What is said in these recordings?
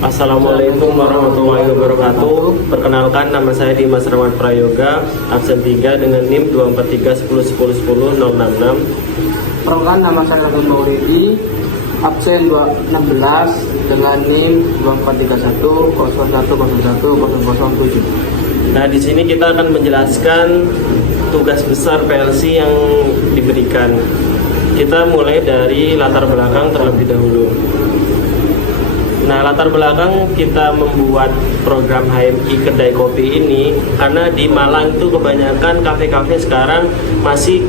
Assalamualaikum warahmatullahi wabarakatuh. Perkenalkan, nama saya Dimas Rahmat Prayoga, absen 3 dengan NIM 24310101066. Perkenalkan, nama saya Ragam Maulidi, absen 216 dengan NIM 243101010007. Nah, di sini kita akan menjelaskan tugas besar PLC yang diberikan. Kita mulai dari latar belakang terlebih dahulu. Nah, latar belakang kita membuat program HMI Kedai Kopi ini karena di Malang itu kebanyakan kafe-kafe sekarang masih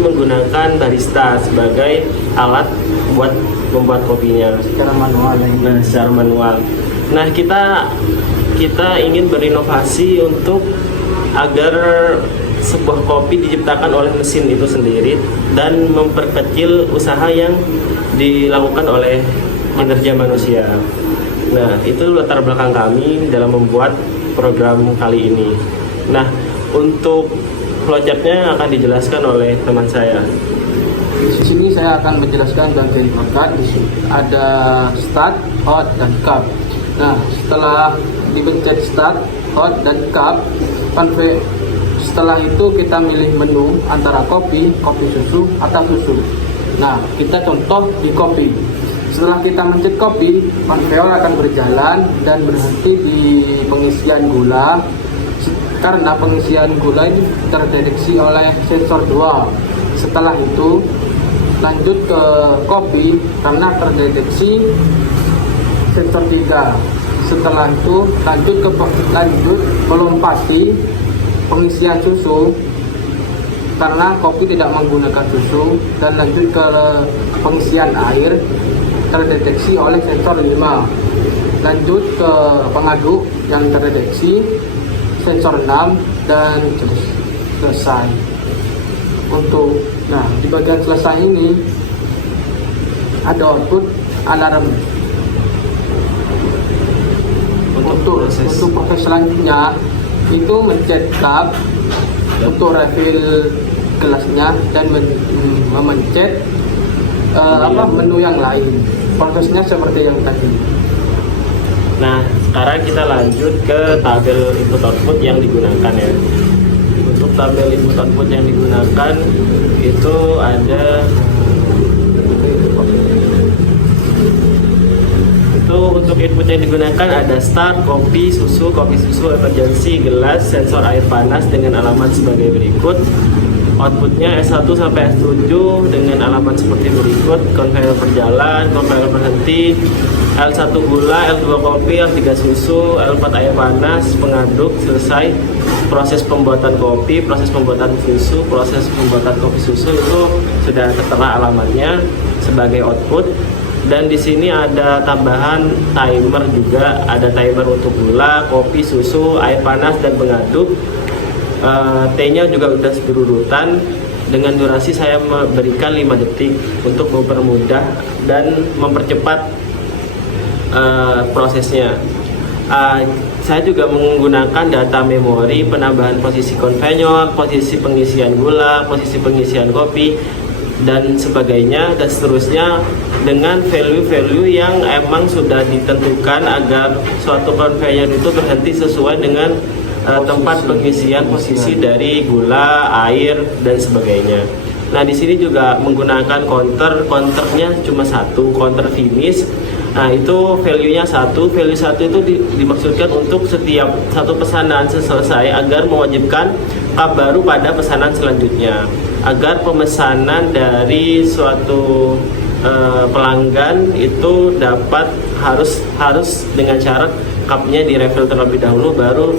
menggunakan barista sebagai alat buat membuat kopinya Secara manual. secara manual. Nah, kita ingin berinovasi untuk agar sebuah kopi diciptakan oleh mesin itu sendiri dan memperkecil usaha yang dilakukan oleh kinerja manusia. Nah, itu latar belakang kami dalam membuat program kali ini. Nah, untuk flowchartnya akan dijelaskan oleh teman saya. Di sini saya akan menjelaskan bagian perangkat. Ada start, hot, dan cup. Nah, setelah dipencet start, hot, dan cup, setelah itu kita milih menu antara kopi susu, atau susu. Nah, kita contoh di kopi. Setelah kita mencet kopi, konveyor akan berjalan dan berhenti di pengisian gula karena pengisian gula ini terdeteksi oleh sensor 2. Setelah itu lanjut ke kopi karena terdeteksi sensor 3. Setelah itu lanjut melompati pengisian susu karena kopi tidak menggunakan susu, dan lanjut ke pengisian air terdeteksi oleh sensor 5. Lanjut ke pengaduk yang terdeteksi sensor 6 dan selesai. Nah, di bagian selesai ini ada output alarm. Untuk proses selanjutnya itu mencet cup untuk refill gelasnya dan memencet menu yang lain. Prosesnya seperti yang tadi. Nah, sekarang kita lanjut ke tabel input output yang digunakan ya. Untuk tabel input output yang digunakan itu ada untuk input yang digunakan ada start, kopi susu, emergency, gelas, sensor air panas dengan alamat sebagai berikut. Outputnya S1 sampai S7 dengan alamat seperti berikut: konveyor berjalan, konveyor berhenti, L1 gula, L2 kopi, L3 susu, L4 air panas, pengaduk, selesai. Proses pembuatan kopi, proses pembuatan susu, proses pembuatan kopi susu itu sudah tertera alamatnya sebagai output. Dan di sini ada tambahan timer juga, ada timer untuk gula, kopi, susu, air panas, dan pengaduk. T-nya juga sudah berurutan. Dengan durasi saya memberikan 5 detik untuk mempermudah dan mempercepat prosesnya. Saya juga menggunakan data memori, penambahan posisi konveyor, posisi pengisian gula, posisi pengisian kopi, dan sebagainya, dan seterusnya dengan value-value yang emang sudah ditentukan agar suatu konveyor itu berhenti sesuai dengan tempat pengisian posisi dari gula, air, dan sebagainya. Nah, di sini juga menggunakan counternya cuma satu, counter finish. Nah, itu value-nya satu. Value satu itu dimaksudkan untuk setiap satu pesanan selesai agar mewajibkan cup baru pada pesanan selanjutnya, agar pemesanan dari suatu pelanggan itu harus dengan syarat cupnya di refill terlebih dahulu, baru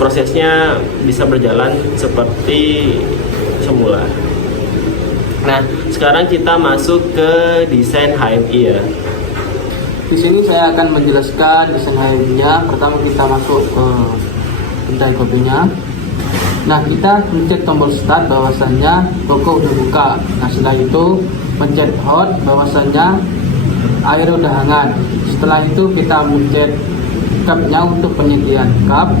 prosesnya bisa berjalan seperti semula. Nah, sekarang kita masuk ke desain HMI ya. Di sini saya akan menjelaskan desain HMI-nya. Pertama kita masuk ke kedai kopinya. Nah, kita mencet tombol start bahwasannya toko udah buka. Nah, setelah itu mencet hot bahwasannya air udah hangat. Setelah itu kita mencet cupnya untuk penyediaan cup.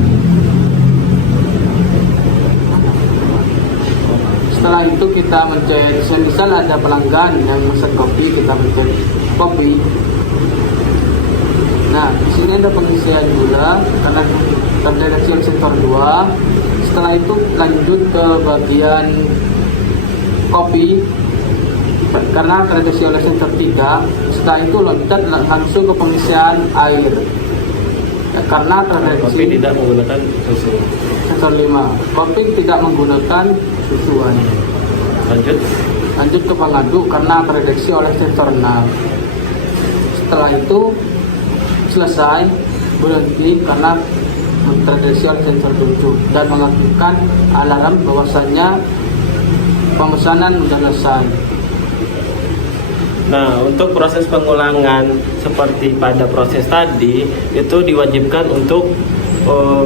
Setelah itu kita mencet, misal ada pelanggan yang pesan kopi, kita mencet kopi. Nah, Nah, di sini ada pengisian gula karena terdeteksi oleh sensor 2. Setelah itu lanjut ke bagian kopi karena terdeteksi oleh sensor 3. Setelah itu loncat langsung ke pengisian air karena terdeteksi Kopi tidak menggunakan susu. sensor 5. Kopi tidak menggunakan susuan. Lanjut ke pengaduk karena terdeteksi oleh sensor 6. Setelah itu selesai, berhenti karena terdeteksi oleh sensor 7 dan mengaktifkan alarm bahwasannya pemesanan sudah selesai. Nah, untuk proses pengulangan seperti pada proses tadi itu diwajibkan untuk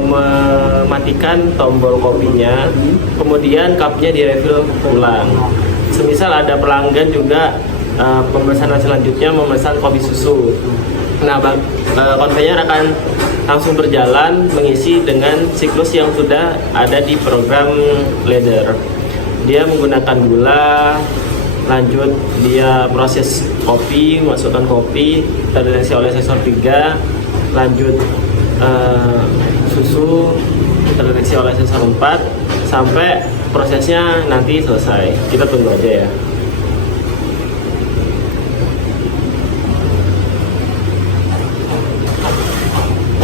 mematikan tombol kopinya, kemudian cupnya direfill ulang. Semisal ada pelanggan juga pemesanan selanjutnya memesan kopi susu. Nah, konveyor akan langsung berjalan mengisi dengan siklus yang sudah ada di program ladder. Dia menggunakan gula, lanjut dia proses kopi, masukkan kopi, terdeteksi oleh sensor 3, lanjut susu, terdeteksi oleh sensor 4, sampai prosesnya nanti selesai. Kita tunggu aja ya.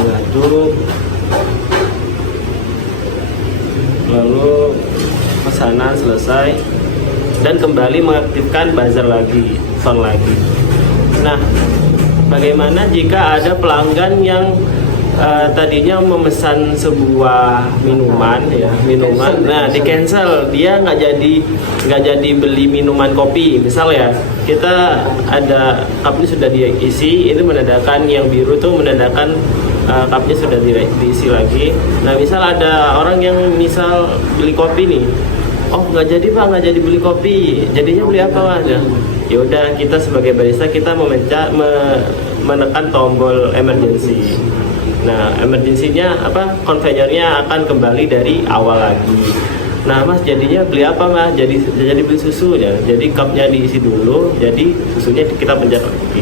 Mengaduk, lalu pesanan selesai dan kembali mengaktifkan buzzer lagi, sound lagi. Nah, bagaimana jika ada pelanggan yang tadinya memesan sebuah minuman, nah di cancel, dia nggak jadi beli minuman kopi, misal ya, kita ada cupnya sudah diisi, ini menandakan yang biru tuh menandakan cupnya sudah diisi lagi. Nah, misal ada orang yang misal beli kopi nih, oh nggak jadi pak, nggak jadi beli kopi, jadinya beli apa mas? Ya udah, kita sebagai barista kita menekan tombol emergency. Nah, emergensinya apa? Konveyornya akan kembali dari awal lagi. Nah mas, jadinya beli apa mas? Jadi beli susu ya. Jadi cupnya diisi dulu, jadi susunya kita pencet lagi.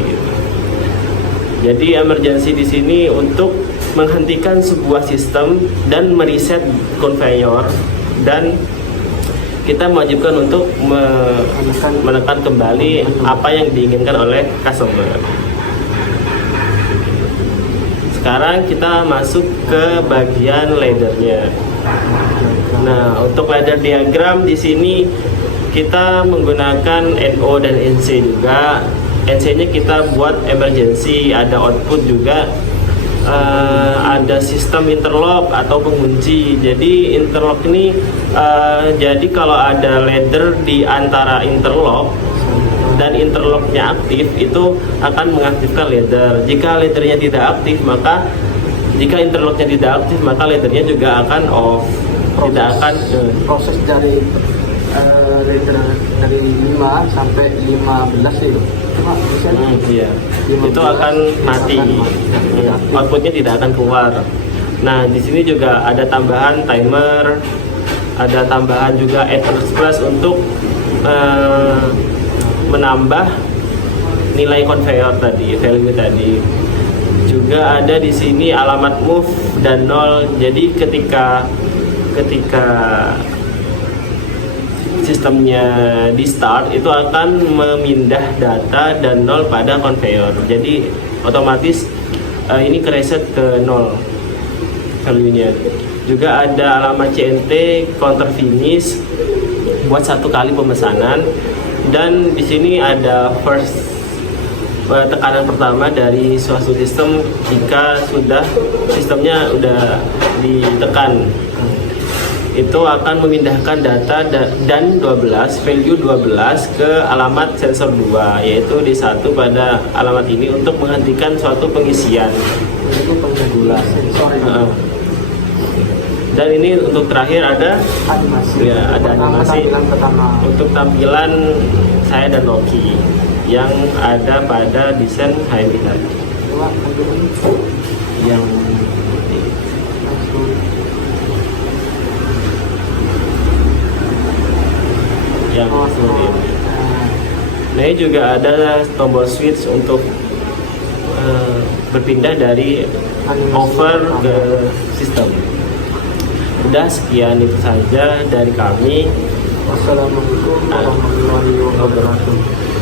Jadi emergency di sini untuk menghentikan sebuah sistem dan mereset konveyor, dan kita mewajibkan untuk menekan kembali apa yang diinginkan oleh customer. Sekarang kita masuk ke bagian laddernya. Nah, untuk ladder diagram di sini kita menggunakan NO dan NC juga. NC-nya kita buat emergency, ada output juga, ada sistem interlock atau pengunci. Jadi interlock ini jadi kalau ada ladder di antara interlock dan interlocknya aktif, itu akan mengaktifkan ladder. Jika laddernya tidak aktif, maka jika interlocknya tidak aktif, maka laddernya juga akan off. Proses dari ladder dari 5 sampai 15 itu. Iya. 15, itu akan mati. Outputnya tidak akan keluar. Nah, di sini juga ada tambahan timer, ada tambahan juga express untuk menambah nilai konveyor tadi, value tadi. Juga ada di sini alamat move dan 0. Jadi ketika sistemnya di start, itu akan memindah data dan 0 pada konveyor. Jadi otomatis ini kereset ke 0 value-nya. Juga ada alamat CNT counter finish buat satu kali pemesanan. Dan di sini ada first, tekanan pertama dari suatu sistem jika sistemnya sudah ditekan, itu akan memindahkan data dan 12 value 12 ke alamat sensor 2, yaitu di satu pada alamat ini untuk menghentikan suatu pengisian gula. Dan ini untuk terakhir ada animasi. Ya, ada animasi untuk tampilan saya dan Loki yang ada pada desain HMI tadi. Yang seperti ini. Nah, ini juga ada tombol switch untuk berpindah dari over ke sistem. Udah, sekian itu saja dari kami. Wassalamualaikum warahmatullahi wabarakatuh.